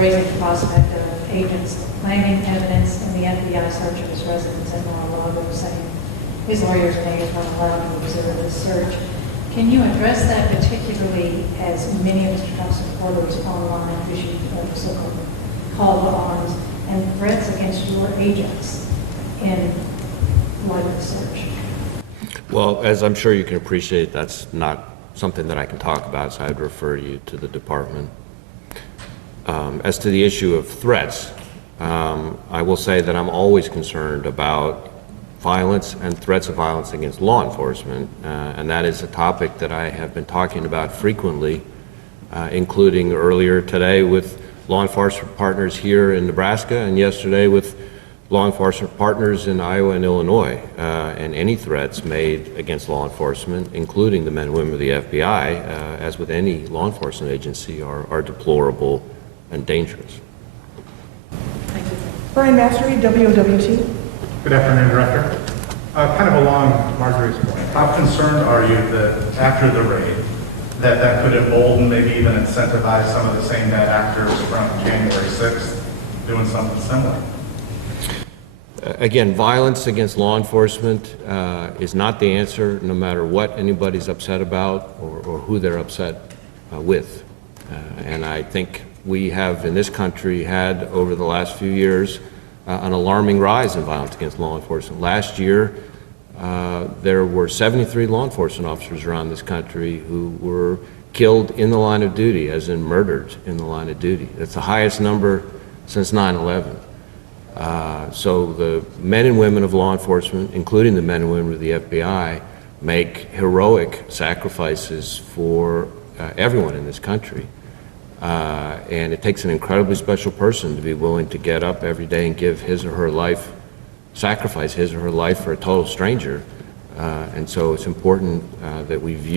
raising the prospect of agents planting evidence in the FBI search of his residence in Mar-a-Lago, saying his lawyers may as well allow him to observe the search. Can you address that, particularly as many of Mr. Trump's supporters online issued so-called call to arms and threats against your agents in light of the search? Well, as I'm sure you can appreciate, that's not something that I can talk about, so I'd refer you to the department. As to the issue of threats, I will say that I'm always concerned about violence and threats of violence against law enforcement, and that is a topic that I have been talking about frequently, including earlier today with law enforcement partners here in Nebraska and yesterday with law enforcement partners in Iowa and Illinois, and any threats made against law enforcement, including the men and women of the FBI, as with any law enforcement agency, are deplorable and dangerous. Thank you. Brian Mastery, WOWT. Good afternoon, Director. Kind of along Marjorie's point, how concerned are you that after the raid, that could embolden, maybe even incentivize some of the same bad actors from January 6th doing something similar? Again, violence against law enforcement is not the answer, no matter what anybody's upset about or who they're upset with. And I think we have in this country had over the last few years an alarming rise in violence against law enforcement. Last year, there were 73 law enforcement officers around this country who were killed in the line of duty, as in murdered in the line of duty. That's the highest number since 9/11. So the men and women of law enforcement, including the men and women of the FBI, make heroic sacrifices for everyone in this country. And it takes an incredibly special person to be willing to get up every day and give his or her life, sacrifice his or her life for a total stranger. And so it's important that we view